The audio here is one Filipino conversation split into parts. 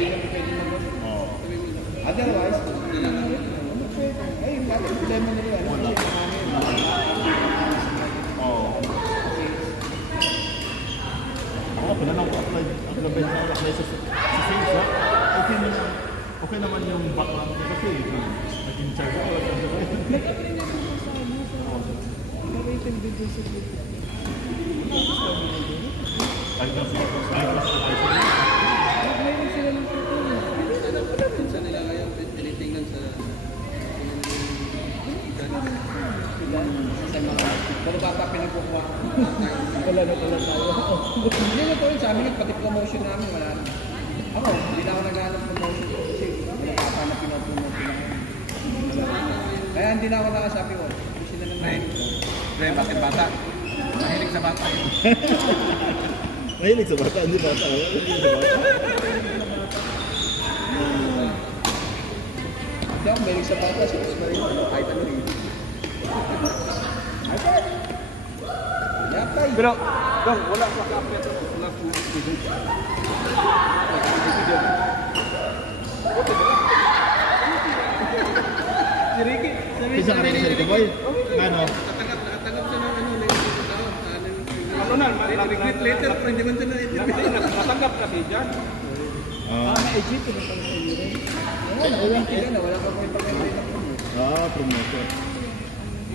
kaibigan ko pwede mag-boss. Otherwise, ay, problema na rin. Ano kasi namin? Ako, pinanong ko apply sa sales, ha? Okay naman yung background ko kasi naging charge ako. Nag-apply na ako sa ano, sa rating video sa video. Kahit na sila Mayroon sila ng photo. Minsan nila ngayon, tinitingnan sa mga pero bata pinagkukuha. Wala na pala tayo. Hindi na po yun, sa amin pati promotion namin, wala na. Ako, hindi na ako naghanap promotion ko kasi wala pa na pinopromote na ako. Kaya hindi na ako nakasabi ko. Kasi na naman. Pre, bakit bata? Mahilig sa bata. mahilig sa bata, hindi bata. Hindi ako mahilig sa bata, so kahit ano rin. Pero, dong, wala pa ka-update ako. Wala po video. Si Ricky, Isa ka rin sa Ricky Boy? Ano? nakatanggap siya ng ano, regret later, pero hindi man siya na-interview. Nakatanggap kasi dyan. Na-edit ko na pala sa iyo rin. Wala pa po yung pag-entry na promote. Promoter.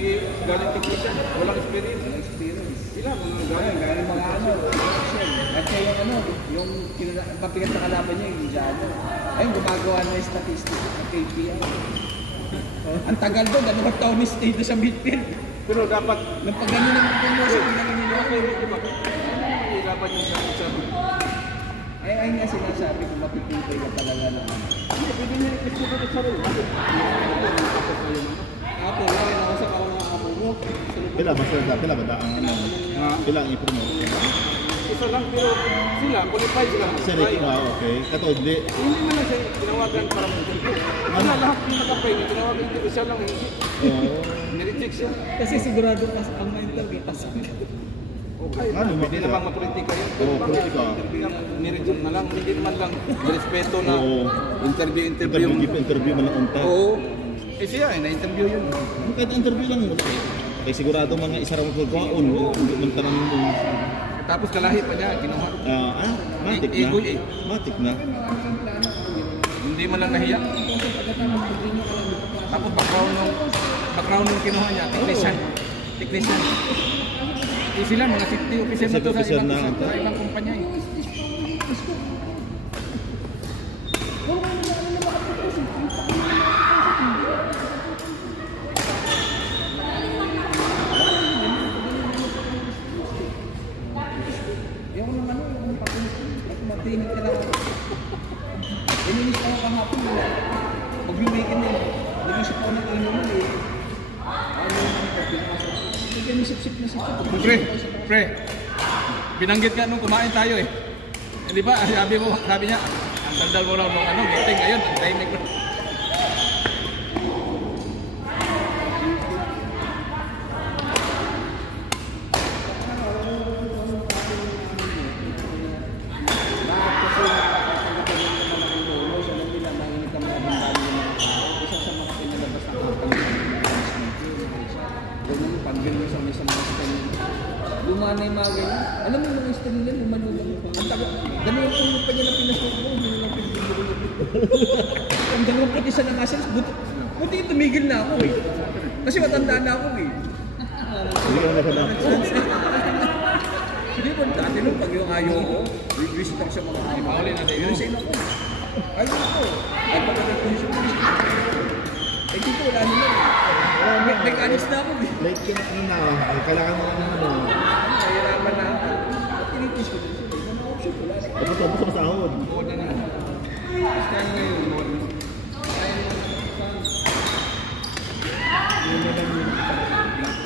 Galing technician, walang experience. Sila, galing mga ano, at kaya yung ano, yung papigat sa kalaban niya, yung Jano. Ayun, gumagawa na yung statistics ng KPI. Ang tagal doon, 2 taon ni stay doon sa midfield. Pero dapat, nang pag gano'n naman promotion, pinanganino ako, dapat yung sabi. Ay nga sinasabi kung mapipintay ka talaga naman. Hindi, pwede niya i-question ko sa rin. Ako, laki na ako sa kawan ng amo mo. Pila ba ang ano? Pila ang i-promote? Isa lang, pero sila, qualified sila. Sa Ricky, okay. Katodli. Hindi man lang siya tinawagan para mag-interview. Wala, lahat yung nakapay niya, tinawagan ito. Isa lang, nireject siya. Kasi sigurado pas ang ma-interview. Okay, Ano, hindi naman mapolitika yun. Oo, politika. Nireject na lang, hindi naman lang respeto na interview. Interview mo lang unta. Oo. Eh siya, na-interview yun. Kahit interview lang mo. Kaya sigurado mga isa raw magkakaon. Hindi tanong mo. Tapos kalahi pa niya, ginawa. Matik na. Matik na. Hindi man lang nahiya. Tapos background ng kinuha niya, technician. Sila mga safety officer na to sa ibang kumpanya eh. Yung naman yung matinig ka lang. Ininis ako kahapon. Pag-weekend na yun. Nag-isip ako ng ino mo eh. Pre, binanggit ka nung kumain tayo eh. Di ba, sabi niya, ang daldal mo lang nung ano, meeting ngayon, ang timing ko. Lumanay mga ganyan. Alam mo yung mga istay nila, lumanulang. Ang taga, dami yung tulog pa niya na pinasok mo, hindi lang pinagpigil. Ang dalawang puti sa nangasal, buti tumigil na ako eh. Kasi matanda na ako eh. Hindi ka na nakalap. Hindi ba, dati nung pag yung ayaw ko, visit ako sa mga kaibigan. Yun sa ina ko. Ayaw ko. Ay, pagkagat ko yung siya. Eh, dito wala naman eh. Nag-anis na ako eh. Late ka na kailangan mo na ano. Nahirapan na ako. At tinitis ko din siya. Ano option ko lang. Tapos mo sa masahod. Buwan na na. Basta ngayon, buwan.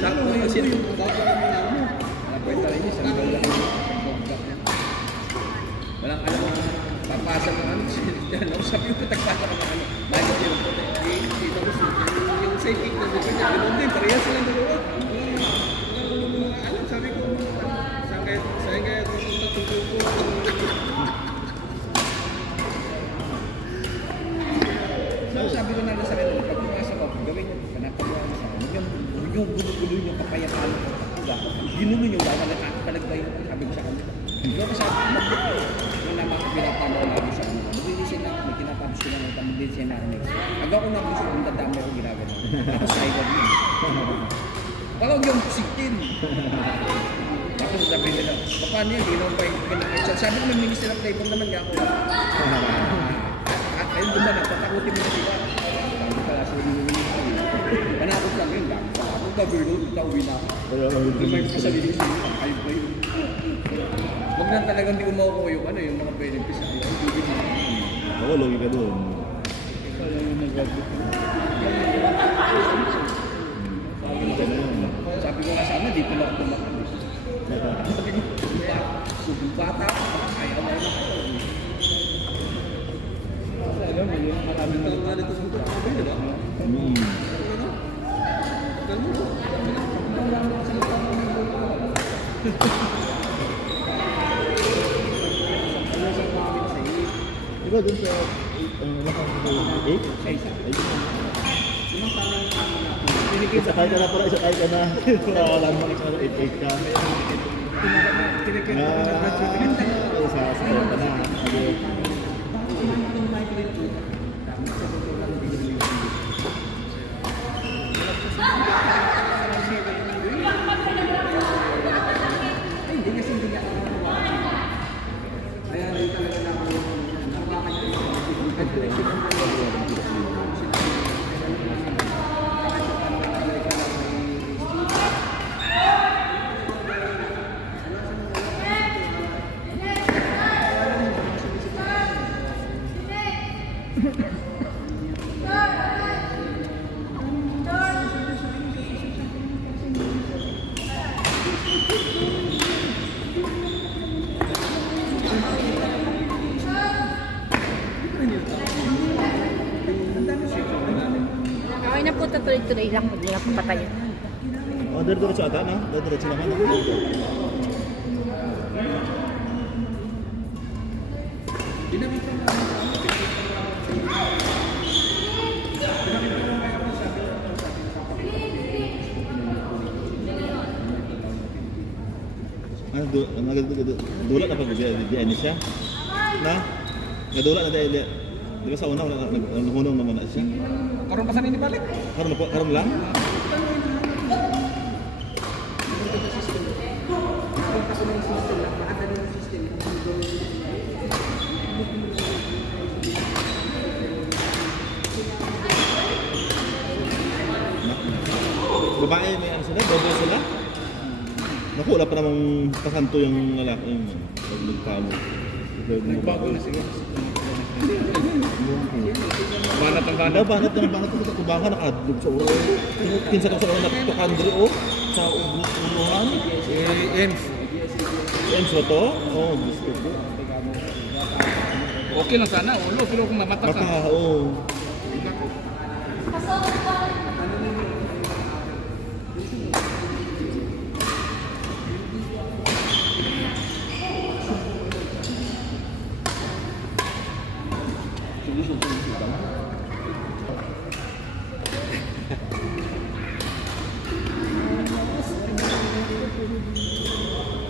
Sako ngayon kasi yung gagawin na mo. Nakwenta rin niya, isang dala ko. Walang alam mo, papasa ng ano. Sabi ko, tagpasa ka ng ano. Bakit yun? Dito ko yung sidekick na dito niya. Ganun din, parehas silang dalawa. Sabi ko, saan kaya kung tutulog ko? ginulo niyo daw, nakakapalag ba yung sabi ko sa kanila. Doon ko sabi, nung naman pinapano ko lagi sa kanila. Mag-design na ako, may kinapapos ko lang ito, mag-design na ako next. Hanggang ako naman gusto kong dadami ako ginagawa. Tapos sa iwan yun. Parang yung sitin. Tapos sabi nila, paano yun, di naman pa yung pinakitsa. Sabi ko, may minister of labor naman nga ako. At ayun doon na, tatakutin mo na sila. Sabi pala sa minister. Panakot lang yun, dami pala. Kung gagawin, tawin na ako. Kung may kasarili sila, ayun pa yun. Huwag na talagang di umukuha yung ano, yung mga benefits na yun. Oo, logi ka doon. Kaya yung nag-graduate. Sabi ko nga sana, dito lang ako tumakabis. Sabi ko, subong bata, ayaw na ako. Kasi alam mo yun, maraming Talaga nito sa tumakabis, di ba? Diba dun sa lakang ko 8? Isakay ka na pala, isakay ka na. Wala naman ikaw 8 ka. Kinikwento ko na graduate. Isasakay ka na. Hindi kasi hindi niya ako nakuha. Kaya hindi talaga na ako Okay na po, tuloy-tuloy lang. Hindi na po patayin. Oh, diretso ata na. Diretso naman. Nadulat na pag-diyan siya. Na? Nadulat na dahil. Di ba sa una, nahunong naman na siya. Karoon pa sa balik? Karoon lang? Babae, may ano sila? Bobo sila? Naku, wala pa namang kasanto yung lalaki yung pag-nagkamo. Nagbago na siguro. Banat ang banat. Banat sa kubangan, nakadlog sa uro. Kinsa ka sa uro natutukan diri o sa unuhan. Ems. Ems ba to? Oo, gusto ko. Okay lang sana, ulo. Pero kung mamata ka. Baka, oo.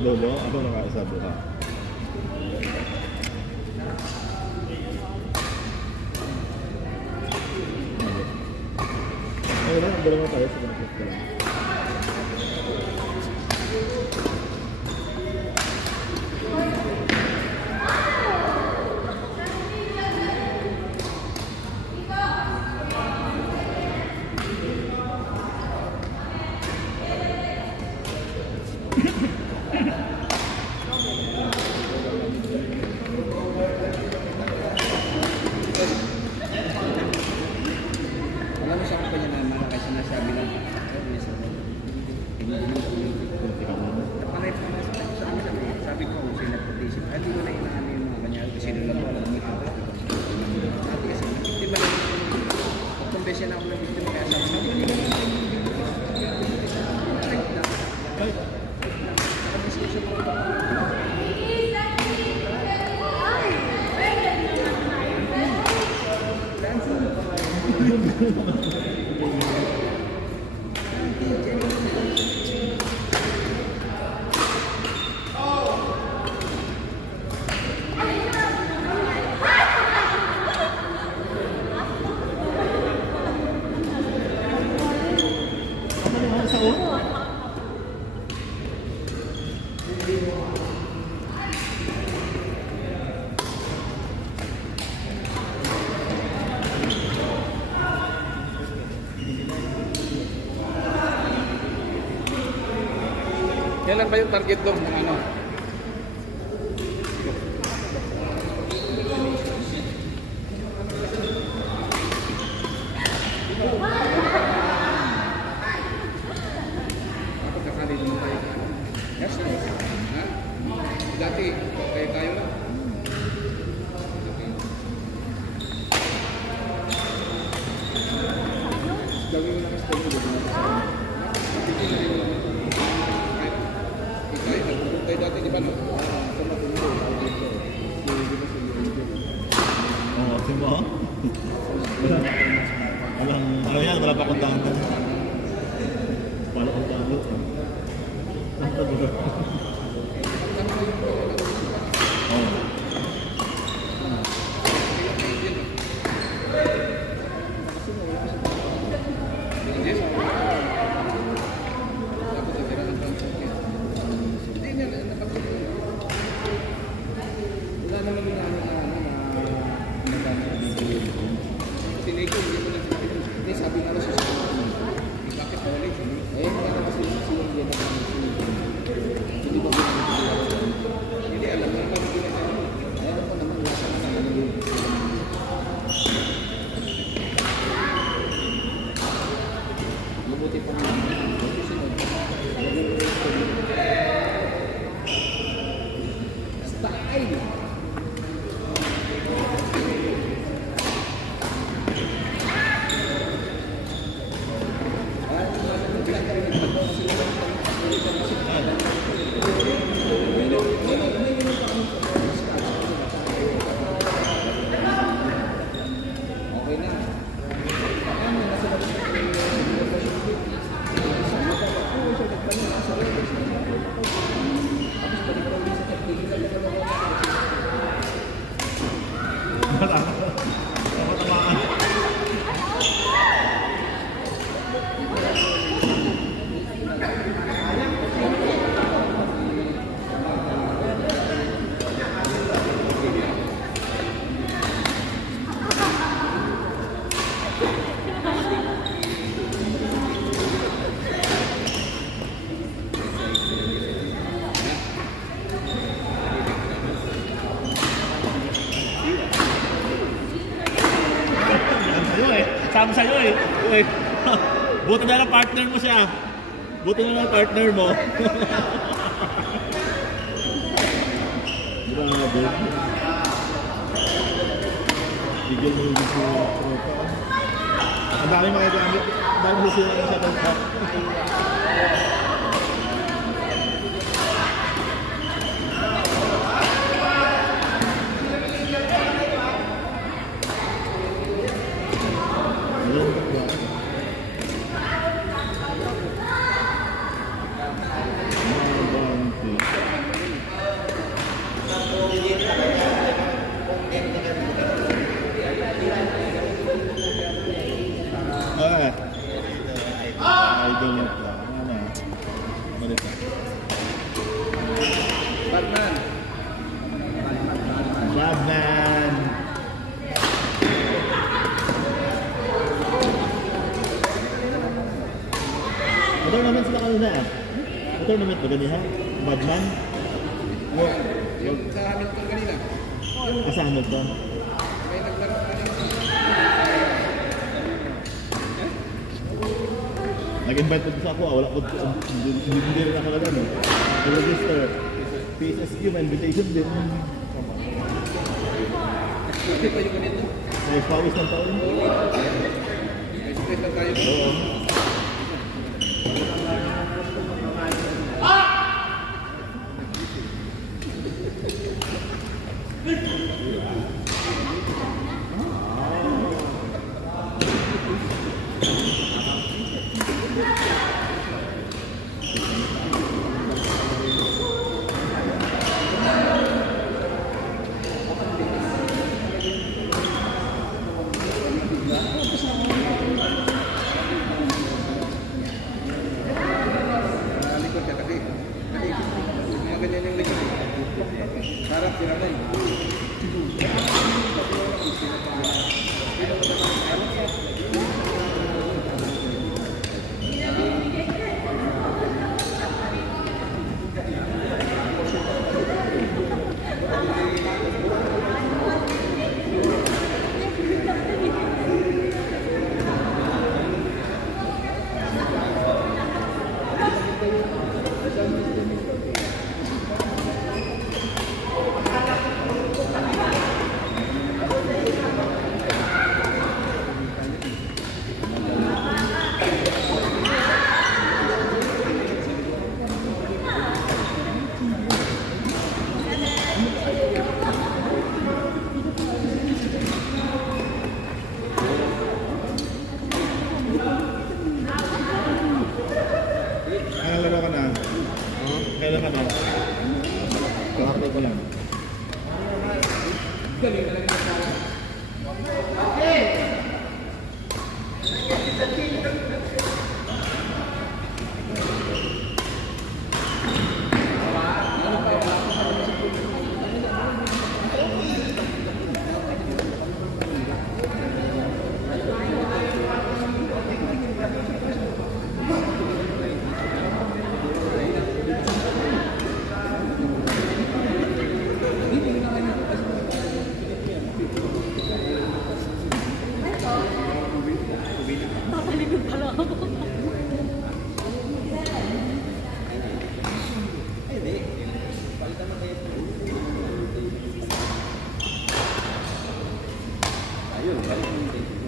Adobo, ako nakaisabo ha. Ay, lang, ang dalawa tayo sa ganapit ko lang. Alam mo sa kumpanya na malaki sinasabi lang. Panay pa na sa amin sabi ko kung sino nagpatisip. Hindi ko na inaano yung mga kanya kasi nila po alam nito. Dati kasi biktima lang. Pagkumbesya na ako ng biktima kaya sabi ko hindi ko na Kailan ba yung target doon ng ano? Kapag naman tayo. Yes, ha? Dati, tayo lang. Gawin mo lang ang style mo. Tayo dati, di ba no? Sa matundo. Oo, simba. Ano yan, wala pa akong tangan. Paano kong tangan? Oo. Sama sa'yo eh. Buti na lang partner mo siya. Buti na lang partner mo. Grabe. Tigil mo yung gusto mo. Ang dami mga gamit. Ang dami gusto mo sa pagkat. Batman. Batman. Tournament sila kanina eh. Tournament ba ganyan ha? Batman? Yung sa Hamilton kanina. Sa Hamilton? May naglaro kanina. Nag-invite po sa ako, wala ko, hindi rin nakalaga no. I-register. PSSQ, may invitation din. Kasi pa yung ganito. May pawis ng taon. May stress na tayo. Oo. Sarap sila na eh. Hindi. Palitan mo kayo. Ayun, balik mo yung